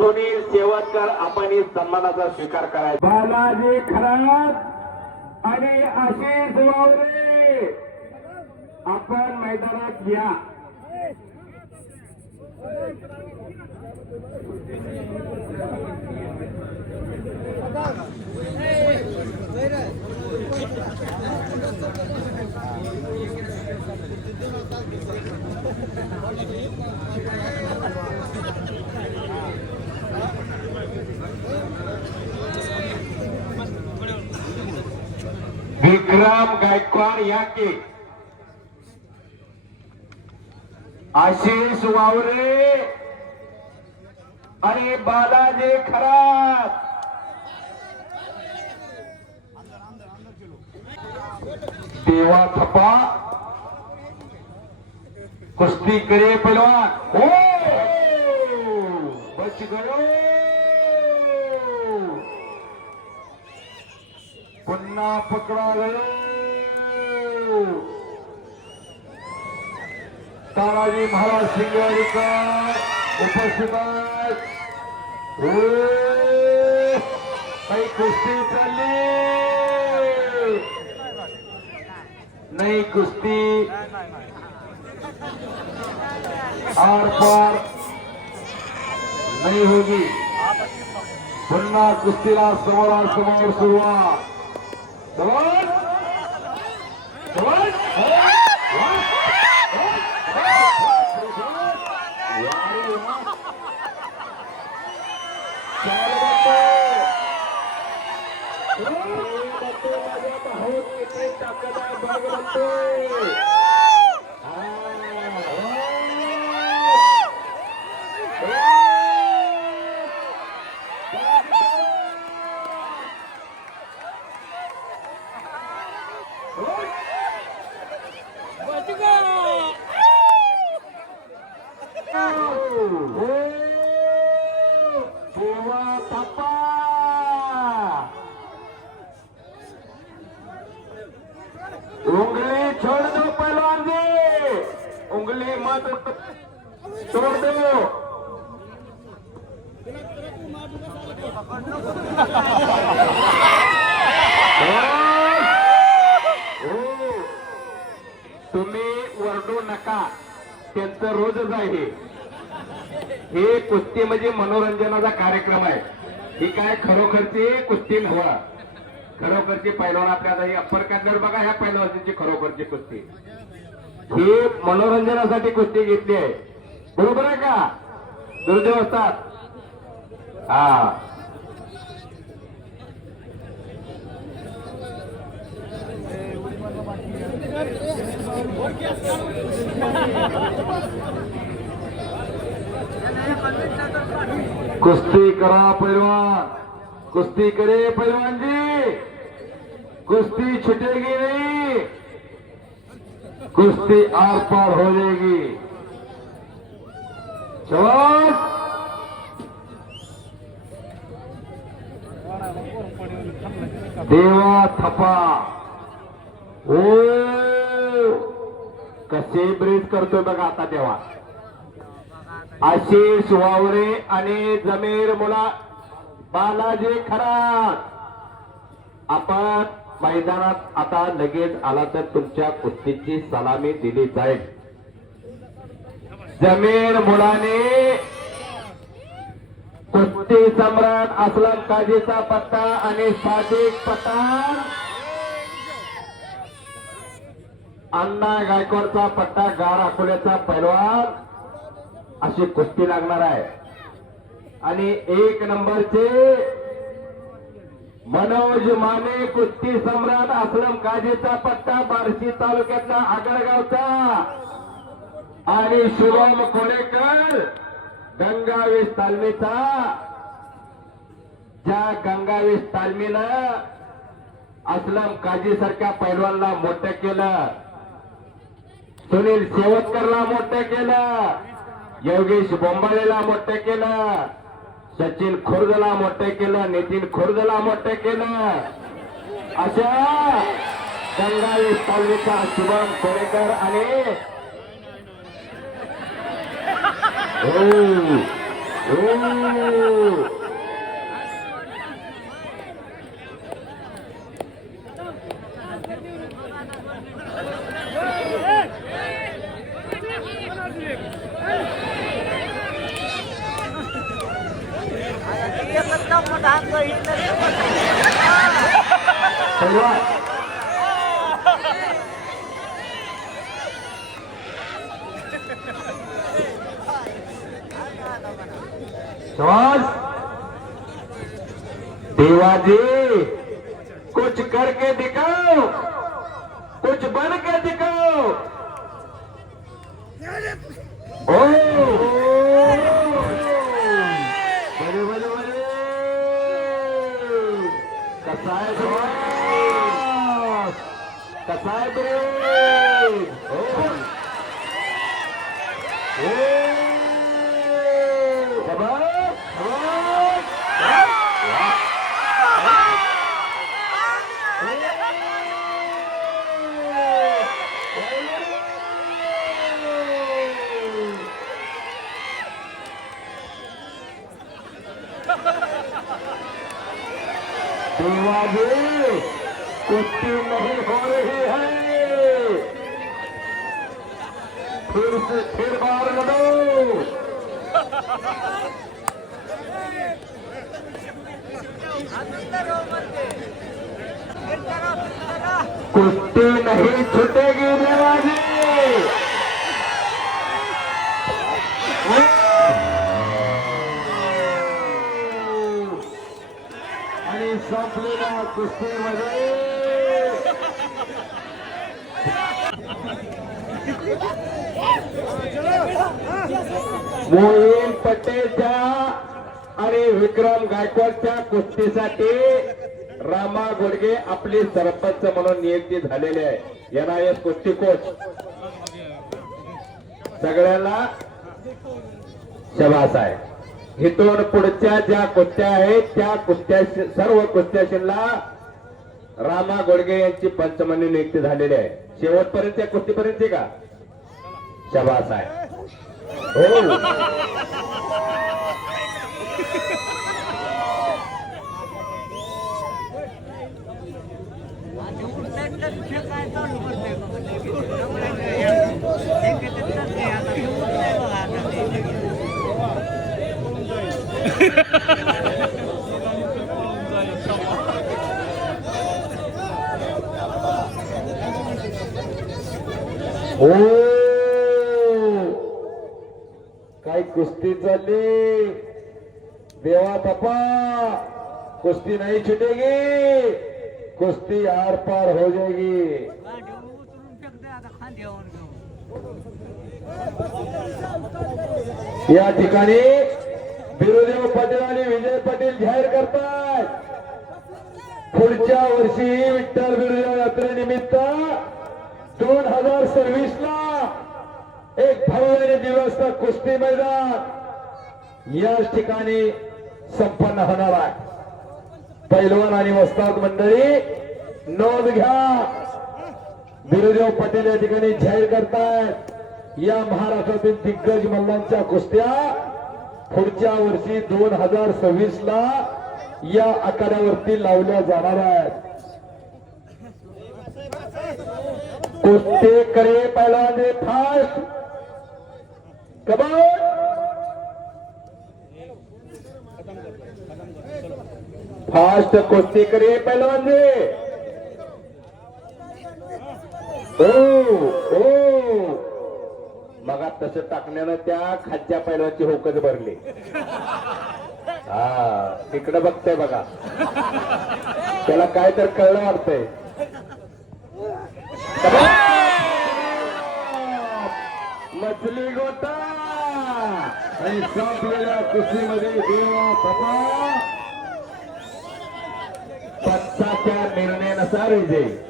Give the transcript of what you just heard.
सुनील शेवटकर आपण सन्मानाचा स्वीकार करायचा. बालाजी खरात आणि आशिष वावरे. आपण मैदानात या. विक्रम गायकवाड याके आशिष वावरे आणि बालाजी खरात. देवा थप्पा कुस्ती करे पहलवान हो! बच गयो. पुन्हा पकडा गयो तानाजी महाराज सिंगवाडीकर उपस्थित आहेत हो, काही कुस्ती चालली नाही कुस्ती आर पार नाही होगी। पुन्हा कुस्तीला समोरासमोर सुरुवात चला चला देवा थापा उंगली छोड़ दो पहलवान जी उंगली मत छोड़ दो हो. वरडू त्यांचं रोजच आहे. हे कुस्ती म्हणजे मनोरंजनाचा कार्यक्रम आहे. ही काय खरोखरची कुस्ती नव्हा. खरोखरची पैलवान आपल्याला ही अप्पर कॅन्डर बघा ह्या पैलवानची खरोखरची कुस्ती. ही मनोरंजनासाठी कुस्ती घेतली आहे. बरोबर आहे का? दुर्दैव असतात. हा. कुस्ती करा पहलवान कुस्ती करे पहलवान जी. कुश्ती छुटेगी नहीं. कुश्ती आर पार हो जाएगी. चलो देवा थपा. ओ कसे ब्रीज करतो बघा आता देवा. आशिष वावरे आणि जमीर मुला बालाजी खरात. आपण मैदानात आता लगेच आला तर तुमच्या कुस्तीची सलामी दिली जाईल. जमीर मुलाने कुस्ती सम्राट असलम काजीचा पत्ता आणि सादिक पठाण अण्णा गायकवाडचा पट्टा गार अकोल्याचा पैलवान. अशी कुस्ती लागणार आहे. आणि एक नंबरचे मनोज माने कुस्ती सम्राट असलम काजेचा पट्टा बार्शी तालुक्यातला आगळगावचा आणि शुभम कोळेकर गंगावेश तालमीचा. ज्या गंगावेश तालमीनं असलम काजी सारख्या पैलवानला मोठं केलं. सुनील शेवटकरला मोठं केलं. योगेश बोंबळेला मोठं केलं. सचिन खुर्दला मोठं केलं. नितीन खुर्दला मोठं केलं. अशा गंगावी तालमीचा शुभम कोरेकर आणि हो. हो. देवाजी कुछ करके दिखाओ। कुछ बन के देवाजी कुश्ती नहीं हो रही है. फिर से फिर बार लड़ो. कुश्ती नहीं छूटेगी. कुस्तीमध्ये मोहीन पटेलच्या आणि विक्रम गायकवाडच्या कुस्तीसाठी रामा गोडगे आपले सरपंच म्हणून नियुक्ती झालेले आहे. एन एक कुस्ती कोच. सगळ्यांना शबास आहे. इथून पुढच्या ज्या कुस्त्या आहेत त्या कुस्त्या सर्व कुस्त्याशीला रामा गोडगे यांची पंचमनी नियुक्ती झालेली आहे. शेवटपर्यंत कुस्तीपर्यंत का? शबास आहे. हो. हो. काय कुस्ती चालली? देवा तपा कुस्ती नाही छुटेगी. कुस्ती आर पार हो जाएगी. या ठिकाणी बिरुदेव पटेल आणि विजय पाटील जाहीर करतात पुढच्या वर्षी विठ्ठल बिरुदेव यात्रेनिमित्त दोन हजार सव्वीस ला एक भव्य दिवस कुस्ती मैदान याच ठिकाणी संपन्न होणार आहे. पैलवान आणि वस्ताद मंडळी नोंद घ्या. बिरुदेव पटेल या ठिकाणी जाहीर करतायत. या महाराष्ट्रातील दिग्गज मल्लांच्या कुस्त्या पुढच्या वर्षी दोन हजार सव्वीस ला या आखाड्यावरती लावल्या जाणार आहेत. कुस्ती करे पहला दे फास्ट कबाड़। फास्ट कुस्ती करे पहलवान दे। ओ ओ। बघा तसं टाकण्यानं त्या खालच्या पैलवानची होकच भरली. हा तिकडं बघतय बघा. त्याला काय तर कळलं वाटतंय. मछली गोटा! आणि संपलेल्या कुस्तीमध्ये देवा बाबा! पक्षाच्या निर्णयानुसार विजय.